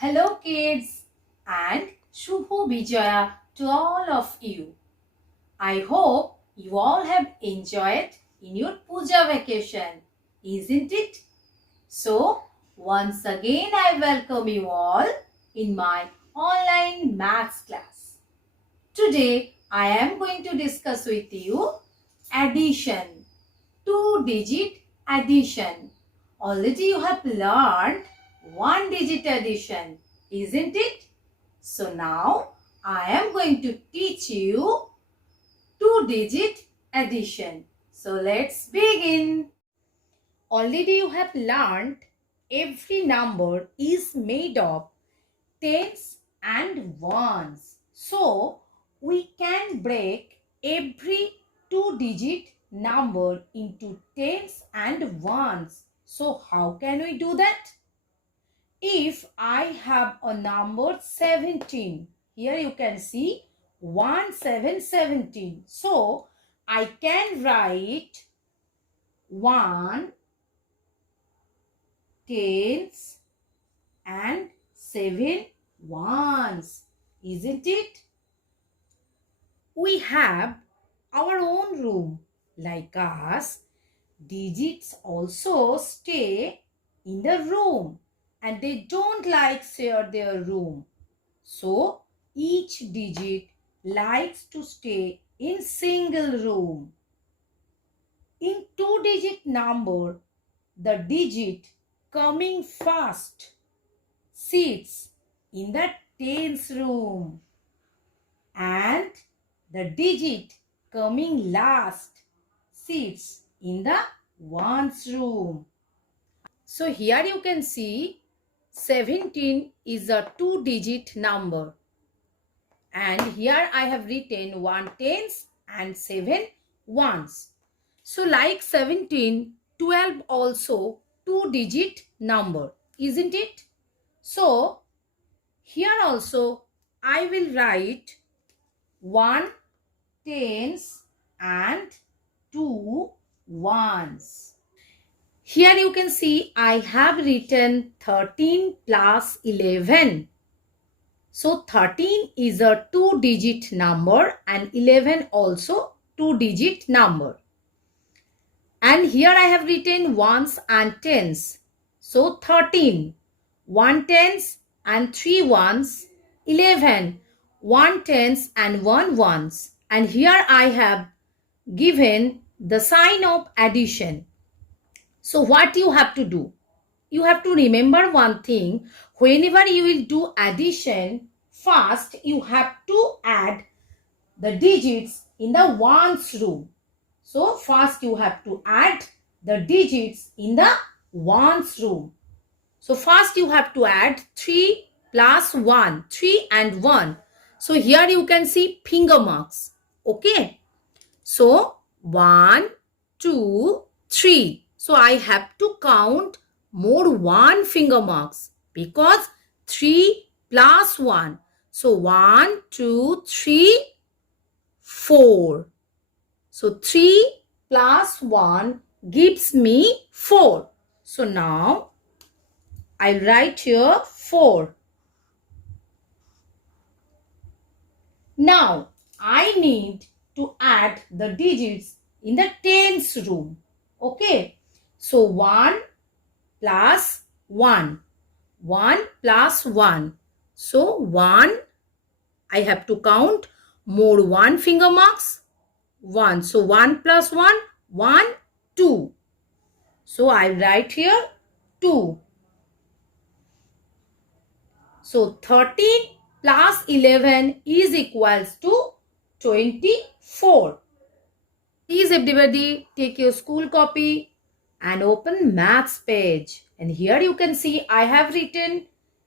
Hello kids and Shubho Vijaya to all of you. I hope you all have enjoyed in your puja vacation, isn't it? So once again I welcome you all in my online maths class. Today I am going to discuss with you addition, two-digit addition. Already you have learned one-digit addition, isn't it? So now I am going to teach you two-digit addition. So let's begin. Already you have learned every number is made of tens and ones. So we can break every two-digit number into tens and ones. So how can we do that? If I have a number 17, here you can see 17. So I can write 1 tens and 7 ones, isn't it? We have our own room. Like us, digits also stay in the room and they don't like share their room. So each digit likes to stay in single room. In two-digit number, the digit coming first sits in the tens room and the digit coming last sits in the ones room. So here you can see 17 is a two-digit number. And here I have written 1 tens and 7 ones. So like 17, 12 also two-digit number, isn't it? So here also I will write 1 tens and 2 ones. Here you can see I have written 13 plus 11. So 13 is a two-digit number and 11 also two-digit number. And here I have written ones and tens. So 13, 1 tens and 3 ones, 11, 1 tens and 1 ones. And here I have given the sign of addition. So what you have to do? You have to remember one thing. Whenever you will do addition, first you have to add the digits in the ones room. So first you have to add the digits in the ones room. So first you have to add 3 plus 1, 3 and 1. So here you can see finger marks. Okay. So 1, 2, 3. So I have to count more 1 finger marks because 3 plus 1. So 1, 2, 3, 4. So 3 plus 1 gives me 4. So now I'll write here 4. Now I need to add the digits in the tens room. Okay. So 1 plus 1. 1 plus 1. So 1, I have to count more 1 finger marks. 1. So 1 plus 1, 1, 2. So I write here 2. So 13 plus 11 is equals to 24. Please everybody take your school copy and open maths page. And here you can see I have written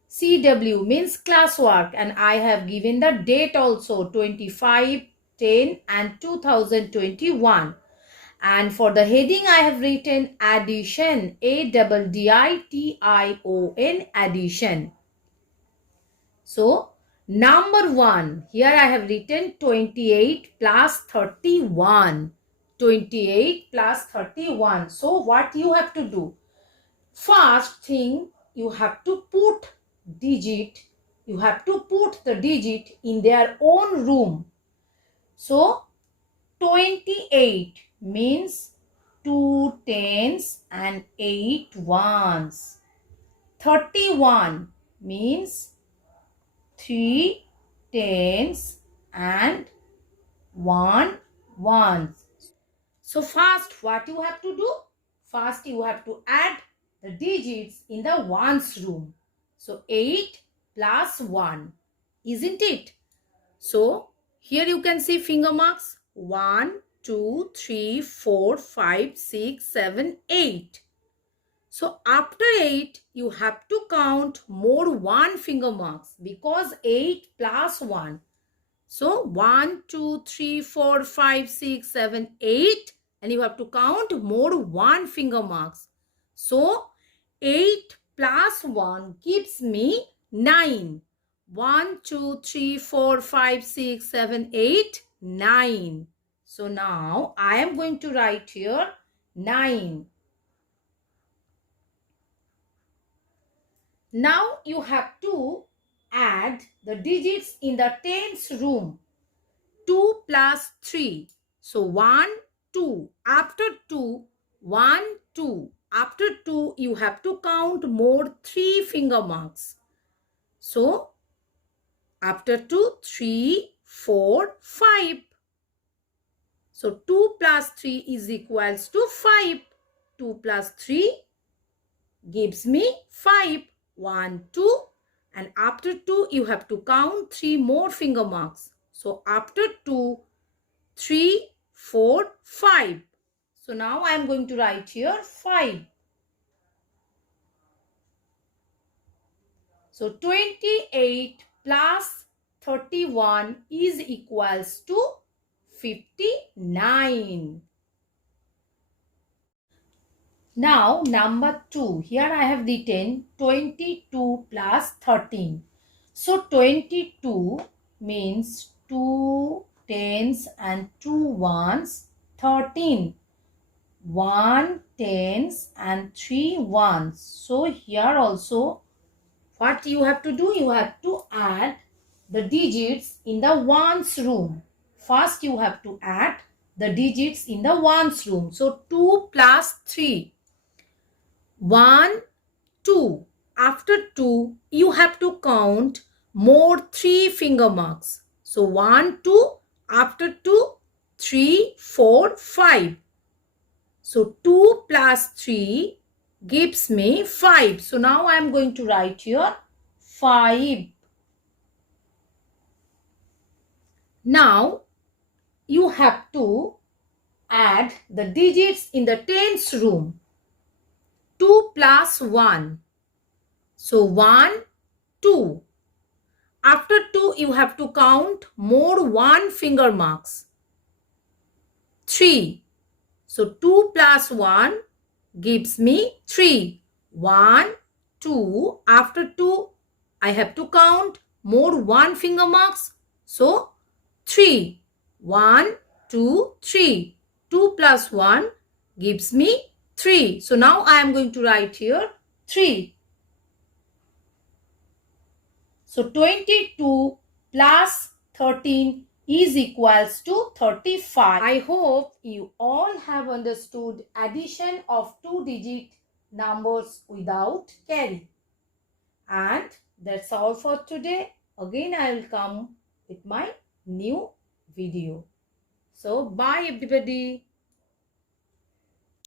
CW means classwork and I have given the date also 25, 10 and 2021. And for the heading I have written addition, ADDITION, addition. So number 1, here I have written 28 plus 31. 28 plus 31. So what you have to do? First thing, you have to put digit, you have to put the digit in their own room. So 28 means 2 tens and 8 ones. 31 means 3 tens and 1 ones. So first what you have to do? First you have to add the digits in the ones room. So 8 plus 1, isn't it? So here you can see finger marks 1, 2, 3, 4, 5, 6, 7, 8. So after 8 you have to count more 1 finger marks because 8 plus 1. So 1, 2, 3, 4, 5, 6, 7, 8, and you have to count more 1 finger marks. So 8 plus 1 gives me 9. 1, 2, 3, 4, 5, 6, 7, 8, 9. So now I am going to write here 9. Now you have to add the digits in the tens room. 2 plus 3. So 1, 2. After 2, 1, 2. After 2, you have to count more 3 finger marks. So after 2, 3, 4, 5. So 2 plus 3 is equals to 5. 2 plus 3 gives me 5. 1, 2. And after 2, you have to count 3 more finger marks. So after 2, 3, 4, 5. So now I am going to write here 5. So 28 plus 31 is equals to 59. Now number 2. Here I have written 22 plus 13. So 22 means 2 tens and 2 ones, 13. 1 tens and 3 ones. So here also what you have to do? You have to add the digits in the ones room. First you have to add the digits in the ones room. So 2 plus 3. 1, 2. After 2, you have to count more 3 finger marks. So 1, 2. After 2, 3, 4, 5. So 2 plus 3 gives me 5. So now I am going to write here 5. Now you have to add the digits in the tens room. 2 plus 1. So 1, 2. After 2 you have to count more 1 finger marks. 3. So 2 plus 1 gives me 3. 1, 2. After 2, I have to count more 1 finger marks. So 3. 1, 2, 3. 2 plus 1 gives me 3. So now I am going to write here 3. So 22 plus 13 is equals to 35. I hope you all have understood addition of 2-digit numbers without carry. And that's all for today. Again, I will come with my new video. So bye everybody.